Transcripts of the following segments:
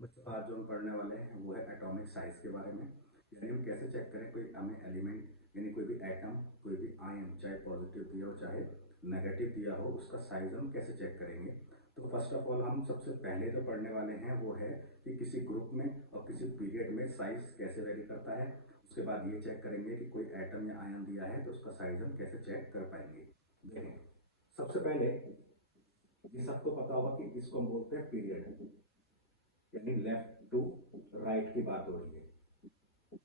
बच्चों आज जो हम पढ़ने वाले हैं वो है एटॉमिक साइज के बारे में। यानी हम कैसे चेक करें कोई हमें एलिमेंट यानी कोई भी एटम, कोई भी आयन, चाहे पॉजिटिव दिया हो चाहे नेगेटिव दिया हो, उसका साइज हम कैसे चेक करेंगे। तो फर्स्ट ऑफ ऑल हम सबसे पहले जो पढ़ने वाले हैं वो है कि किसी ग्रुप में और किसी पीरियड में साइज कैसे वेरी करता है। उसके बाद ये चेक करेंगे कि कोई एटम या आयन दिया है तो उसका साइज हम कैसे चेक कर पाएंगे। देखें, सबसे पहले ये सबको पता होगा कि इसको हम बोलते हैं पीरियड, यानी लेफ्ट टू राइट की बात हो रही है।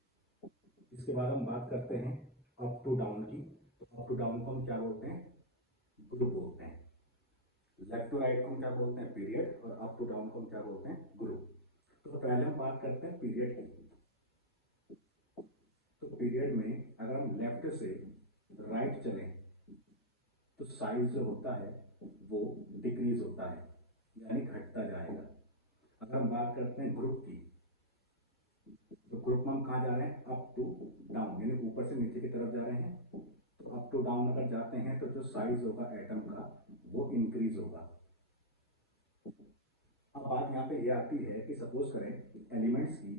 इसके बाद हम बात करते हैं अप टू डाउन की। तो अप टू डाउन को हम क्या बोलते हैं? ग्रुप बोलते हैं। लेफ्ट टू राइट को हम क्या बोलते हैं? पीरियड। और अप टू डाउन को हम क्या बोलते हैं? ग्रुप। तो पहले हम बात करते हैं पीरियड की। तो पीरियड में अगर हम लेफ्ट से राइट चलें तो साइज जो होता है वो डिक्रीज होता है, यानी घटता जाएगा। अगर हम बात करते हैं ग्रुप की, तो ग्रुप में हम कहाँ जा रहे हैं? अप टू डाउन, यानी ऊपर से नीचे की तरफ जा रहे हैं। तो अप टू डाउन अगर जाते हैं तो जो साइज होगा एटम का वो इंक्रीज होगा। अब बात यहाँ पे ये आती है कि सपोज करें एलिमेंट्स की,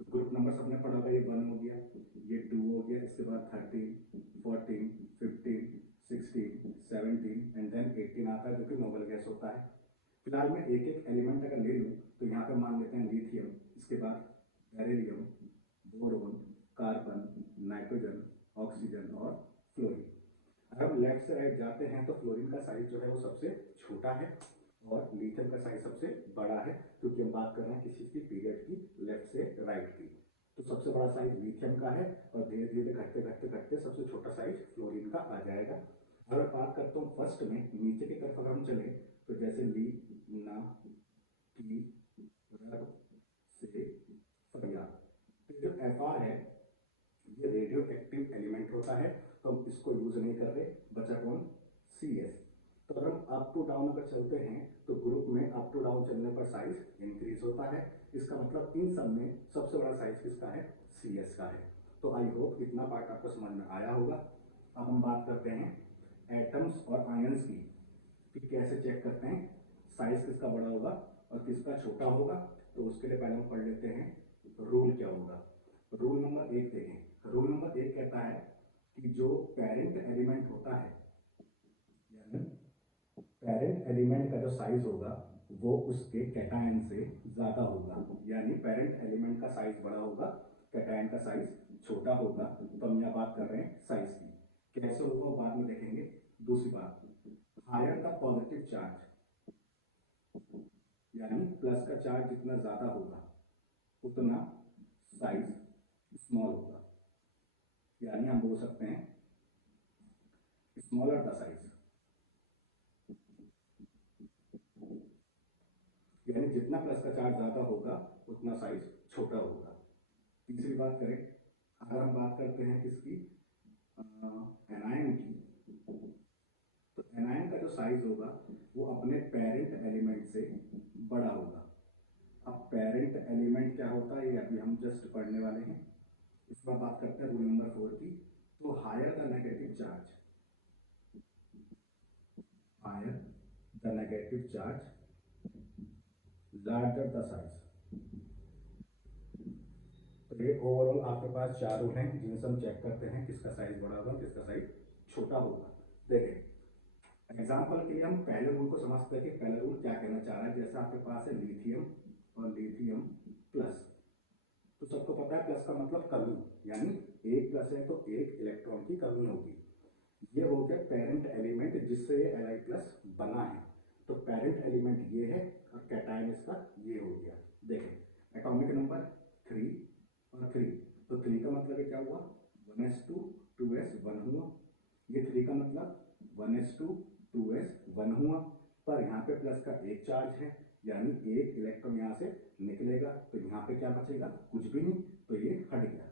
तो ग्रुप नंबर सबने पढ़ा होगा, ये 1 हो गया, ये 2 हो गया, इसके बाद 13, 14, 15, 16, 17 एंड देन 18 आता है, जो कि नोबल गैस होता है। फिलहाल मैं एक एक एलिमेंट अगर ले लूँ तो यहाँ पे मान लेते हैं लिथियम, इसके बाद beryllium, boron, carbon, nitrogen, oxygen और फ्लोरीन। अगर हम लेफ्ट से राइट जाते हैं तो फ्लोरीन का साइज जो है वो सबसे छोटा है और लिथियम का साइज सबसे बड़ा है, क्योंकि हम बात कर रहे हैं किसी की पीरियड की लेफ्ट से राइट की। तो सबसे बड़ा साइज लिथियम का है और धीरे धीरे घटते घटते घटते सबसे छोटा साइज फ्लोरीन का आ जाएगा। अगर बात करता हूँ फर्स्ट में नीचे की तरफ अगर हम चले तो जैसे ली, ना, की, रब, से, फरिया। तो जो एफ आर है ये रेडियो एक्टिव एलिमेंट होता है, तो हम इसको यूज नहीं कर रहे। बचा कौन? C S. तो अगर हम अप टू डाउन अगर चलते हैं तो ग्रुप में अप टू डाउन चलने पर साइज इंक्रीज होता है। इसका मतलब इन सब में सबसे बड़ा साइज किसका है? सी एस का है। तो आई होप इतना पार्ट आपको समझ में आया होगा। अब हम बात करते हैं एटम्स और आयंस की कि कैसे चेक करते हैं साइज किसका बड़ा होगा और किसका छोटा होगा। तो उसके लिए पहले हम पढ़ लेते हैं रूल क्या होगा। रूल नंबर 1 देखें। रूल नंबर 1 कहता है कि जो पेरेंट एलिमेंट होता है, यानी पेरेंट एलिमेंट का जो साइज होगा वो उसके कैटायन से ज्यादा होगा, यानी पेरेंट एलिमेंट का साइज बड़ा होगा, कैटायन का साइज छोटा होगा। तो हम यहाँ बात कर रहे हैं साइज की। कैसे होगा वो बाद में देखेंगे। दूसरी बात, हायर द पॉजिटिव चार्ज, यानी प्लस का चार्ज जितना ज्यादा होगा उतना साइज स्मॉल होगा, यानी हम बोल सकते हैं स्मॉलर द साइज, यानी जितना प्लस का चार्ज ज्यादा होगा उतना साइज छोटा होगा। तीसरी बात करें, अगर हम बात करते हैं किसकी? एनायन की, तो एनायन का जो साइज होगा वो अपने पेरेंट एलिमेंट से बड़ा होगा। अब पेरेंट एलिमेंट क्या होता है ये अभी हम जस्ट पढ़ने वाले हैं। इस बार बात करते हैं रूल नंबर 4 की। तो higher the negative charge, higher the negative charge larger the size. तो ये ओवरऑल आपके पास 4 रूल हैं जिनसे हम चेक करते हैं किसका साइज बड़ा होगा किसका साइज छोटा होगा। देखें, एग्जाम्पल के लिए हम पहले रूल को समझते हैं कि पहला रूल क्या कहना चाह रहा है। जैसे आपके पास है लिथियम और लिथियम प्लस, तो सबको पता है प्लस का मतलब कमी, यानी एक प्लस है तो एक इलेक्ट्रॉन की कमी होगी। ये हो गया पेरेंट एलिमेंट जिससे ये Li प्लस बना है। तो पेरेंट एलिमेंट ये है और कैटायन इसका ये हो गया। देखें, एटॉमिक नंबर 3 और 3, तो 3 का मतलब क्या हुआ? 1s2 2s1 हुआ। ये 3 का मतलब 1s2 2s1 हुआ। पर यहाँ पे प्लस का एक चार्ज है, यानी एक इलेक्ट्रॉन यहाँ से निकलेगा, तो यहाँ पे क्या बचेगा? कुछ भी नहीं, तो ये हट गया,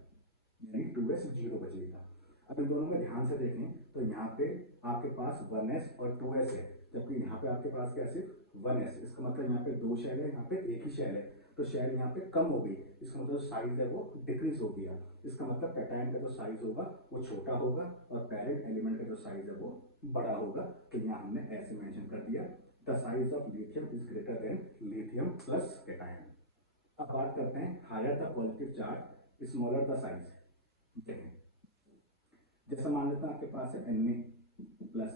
यानी 2s 0 बचेगा। अब इन दोनों में ध्यान से देखें तो यहाँ पे आपके पास 1s और 2s है, जबकि यहाँ पे आपके पास क्या? सिर्फ 1s। इसका मतलब यहाँ पे 2 शेल है, यहाँ पे एक ही शेल है, तो शेल यहाँ पे कम हो गई। इसका मतलब साइज है वो डिक्रीज हो गया। इसका मतलब कैटायन का जो साइज होगा वो छोटा होगा और पेरेंट एलिमेंट का जो साइज है वो बड़ा होगा। तो यहाँ हमने ऐसे मेंशन कर दिया, the size of lithium is greater than lithium plus cation. Higher the positive charge smaller the size. देखें, जैसे मान लेते हैं आपके पास है Na plus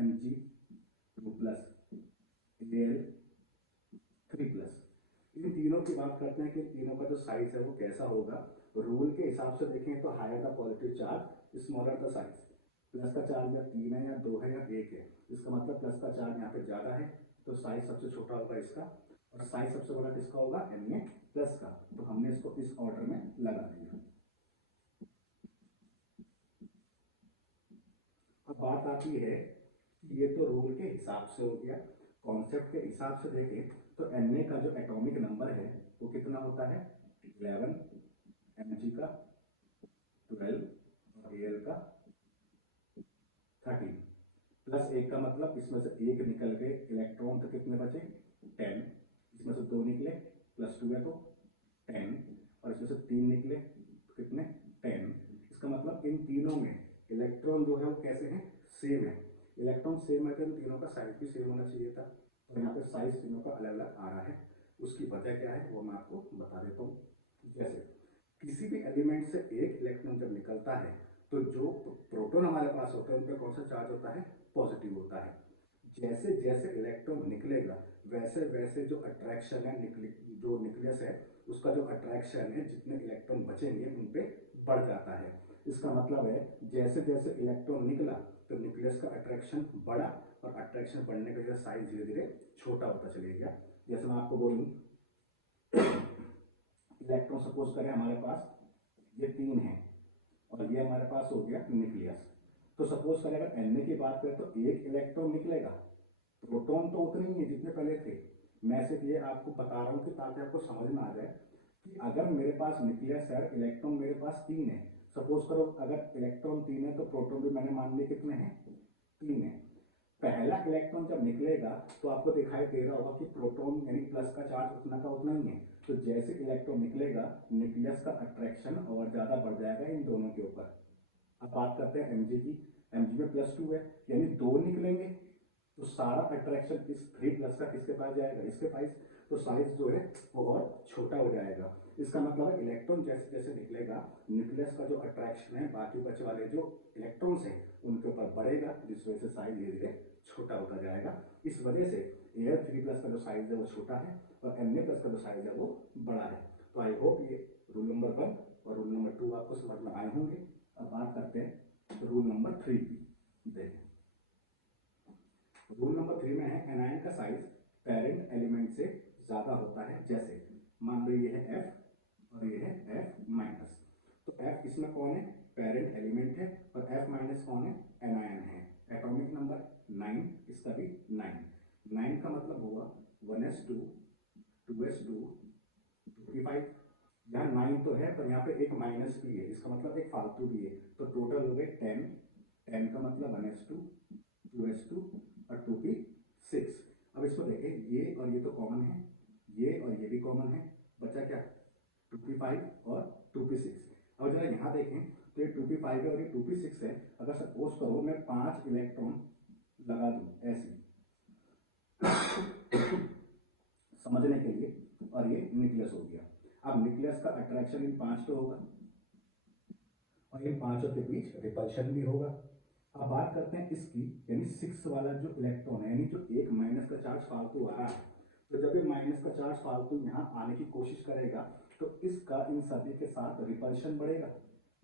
Mg2 plus Al3 plus, इन तीनों की बात करते हैं कि तीनों का जो साइज है वो कैसा होगा। रूल के हिसाब से देखें तो higher the positive charge smaller the size. Plus का चार्ज या 3 है या 2 है या 1 है, इसका मतलब प्लस का चार्ज यहाँ पे ज़्यादा है तो साइज सबसे छोटा होगा इसका, और साइज सबसे बड़ा किसका होगा, Na प्लस का। तो हमने इसको इस ऑर्डर में लगा दिया। अब बात आती है कि ये तो रूल के हिसाब से हो गया, कॉन्सेप्ट के हिसाब से देखें तो Na का जो एटॉमिक नंबर है वो कितना होता है 11, Mg का 12 और Al का 13। प्लस 1 का मतलब इसमें से 1 निकल गए, इलेक्ट्रॉन तो कितने बचे 10, इसमें से 2 निकले प्लस 2 है तो 10, और इसमें से 3 निकले तो कितने 10। इसका मतलब इन तीनों में इलेक्ट्रॉन जो है वो कैसे हैं, सेम है। इलेक्ट्रॉन सेम है तो इन तीनों का साइज भी सेम होना चाहिए था, तो यहाँ पे साइज तीनों का अलग अलग आ रहा है। उसकी वजह क्या है वो मैं आपको बता देता हूँ। जैसे किसी भी एलिमेंट से एक इलेक्ट्रॉन जब निकलता है तो जो प्रोटॉन हमारे पास होता है उन पर कौन सा चार्ज होता है, पॉजिटिव होता है। जैसे जैसे इलेक्ट्रॉन निकलेगा वैसे वैसे जो अट्रैक्शन है, जो न्यूक्लियस है उसका जो अट्रैक्शन है, जितने इलेक्ट्रॉन बचेंगे उन पे बढ़ जाता है। इसका मतलब है जैसे जैसे इलेक्ट्रॉन निकला तो न्यूक्लियस का अट्रैक्शन बढ़ा, और अट्रैक्शन बढ़ने की वजह से साइज धीरे धीरे छोटा होता चले गया। जैसे मैं आपको बोलूँ इलेक्ट्रॉन सपोज करें हमारे पास ये 3 है और ये हमारे पास हो गया न्यूक्लियस, तो सपोज करें अगर Na की बात करें तो 1 इलेक्ट्रॉन निकलेगा, प्रोटॉन तो उतने ही है जितने पहले थे। मैं सिर्फ ये आपको बता रहा हूँ कि ताकि आपको समझ में आ जाए कि अगर मेरे पास न्यूक्लियस है, इलेक्ट्रॉन मेरे पास 3 है, सपोज करो अगर इलेक्ट्रॉन 3 है तो प्रोटॉन भी मैंने मान लिया कितने हैं 3 है। पहला इलेक्ट्रॉन जब निकलेगा तो आपको दिखाई दे रहा होगा कि प्रोटॉन यानी प्लस का चार्ज उतना का उतना ही है, तो जैसे इलेक्ट्रॉन निकलेगा न्यूक्लियस का अट्रैक्शन और ज्यादा बढ़ जाएगा इन दोनों के ऊपर। अब बात करते हैं Mg की, Mg में +2 है यानी 2 निकलेंगे तो सारा अट्रैक्शन इस 3 प्लस का किसके पास जाएगा, इसके पास, तो साइज जो है वो और छोटा हो जाएगा। इसका मतलब है इलेक्ट्रॉन जैसे जैसे निकलेगा न्यूक्लियस का जो अट्रैक्शन है बाकी बचे वाले जो इलेक्ट्रॉन्स हैं उनके ऊपर बढ़ेगा, जिस वजह से साइज धीरे धीरे छोटा होता जाएगा। इस वजह से Al3 प्लस का जो साइज है वो छोटा है और Na प्लस का जो साइज है वो बड़ा है। तो आई होप ये रूल नंबर 1 और रूल नंबर 2 आपको समझ में आए होंगे। अब बात करते हैं रूल नंबर 3 की। देखें रूल नंबर 3 में है एनायन का साइज पेरेंट एलिमेंट से ज्यादा होता है। जैसे मान लो ये है F और ये है F माइनस, तो F इसमें कौन है, पेरेंट एलिमेंट है, और F माइनस कौन है, एनायन है। एटॉमिक नंबर 9, इसका भी 9। 9 का मतलब हुआ 1s2 2s2 2p5। यहाँ 9 तो है पर यहाँ पे एक माइनस भी है, इसका मतलब एक फालतू भी है, तो टोटल हो गए 10। 10 का मतलब 1s2 2s2 और 2p6। अब इसको देखें ये और ये तो कॉमन है, ये और ये भी कॉमन है, बचा क्या 2p5 और 2p6। अब जरा यहाँ देखें तो ये 2p5 है और ये 2p6 है। अगर सपोज करो मैं 5 इलेक्ट्रॉन लगा दूं ऐसे समझने के लिए, और ये न्यूक्लियस हो गया। अब न्यूक्लियस का अट्रैक्शन इन 5 पे होगा और इन पांचों के बीच रिपल्शन भी होगा। अब बात करते हैं इसकी, यानी 6 वाला जो इलेक्ट्रॉन है, यानी जो एक माइनस का चार्ज फालतू आ रहा है, तो जब ये माइनस का चार्ज फालतू यहाँ आने की कोशिश करेगा तो इसका इन सभी के साथ रिपल्शन बढ़ेगा।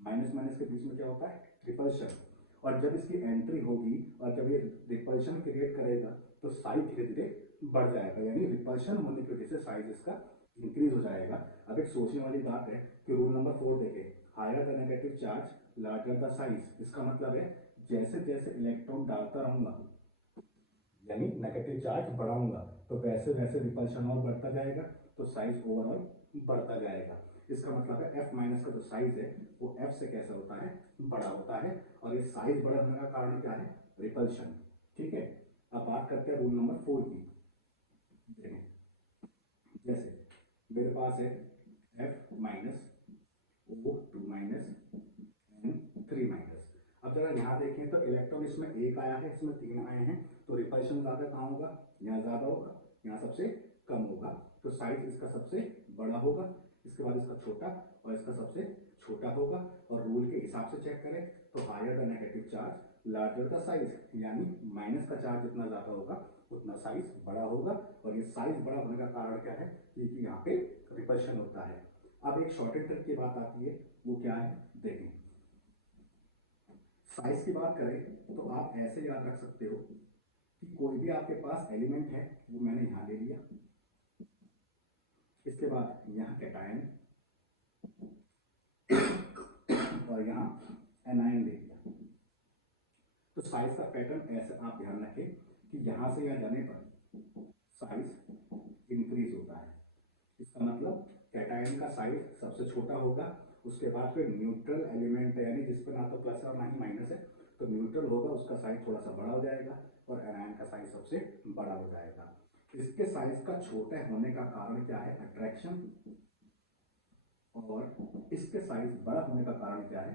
माइनस माइनस के बीच में क्या होता है, रिपल्शन। और जब इसकी एंट्री होगी और जब ये रिपल्शन क्रिएट करेगा तो साइज धीरे धीरे बढ़ जाएगा, यानी रिपल्शन होने की वजह से साइज इसका इंक्रीज हो जाएगा। अब एक सोचने वाली बात है कि रूल नंबर 4 देखें, higher the negative charge larger the size. इसका मतलब है जैसे जैसे इलेक्ट्रॉन डालता रहूंगा यानी नेगेटिव चार्ज बढ़ाऊंगा तो वैसे वैसे रिपल्शन और बढ़ता जाएगा, तो साइज ओवरऑल बढ़ता जाएगा। इसका मतलब है F माइनस का जो साइज है वो F से कैसा होता है, बड़ा होता है, और ये साइज बड़ा होने का कारण क्या है, रिपल्शन। ठीक है, अब बात करते हैं रूल नंबर 4 की। देखें जैसे मेरे पास है F minus O2 minus N3 minus. अब जरा यहाँ देखें तो इलेक्ट्रॉन इसमें एक आया है, इसमें 3 आए हैं, तो रिपल्शन ज्यादा कहाँ होगा, यहाँ ज्यादा होगा, यहाँ सबसे कम होगा। तो साइज इसका सबसे बड़ा होगा, इसके बाद इसका छोटा और इसका सबसे छोटा होगा। और रूल के हिसाब से चेक करें तो higher the negative charge larger the size, यानी माइनस का चार्ज जितना ज़्यादा होगा उतना साइज बड़ा होगा। और ये साइज बड़ा होने का कारण क्या है, क्योंकि यहाँ पे रिपल्शन होता है। अब एक शॉर्टेड ट्रिक की बात आती है, वो क्या है देखें। साइज की बात करें तो आप ऐसे याद रख सकते हो कि कोई भी आपके पास एलिमेंट है वो मैंने यहाँ ले लिया, इसके बाद यहाँ कैटायन और यहाँ एनायन ले लिया। तो साइज का पैटर्न ऐसे आप ध्यान रखें कि यहाँ से यहाँ जाने पर साइज इंक्रीज होता है। इसका मतलब कैटायन का साइज सबसे छोटा होगा, उसके बाद फिर न्यूट्रल एलिमेंट यानी जिस पर ना तो प्लस है और ना ही माइनस है, तो न्यूट्रल होगा, उसका साइज थोड़ा सा बड़ा हो जाएगा और एनायन का साइज सबसे बड़ा हो जाएगा। इसके साइज का छोटा होने का कारण क्या है, अट्रैक्शन, और इसके साइज बड़ा होने का कारण क्या है,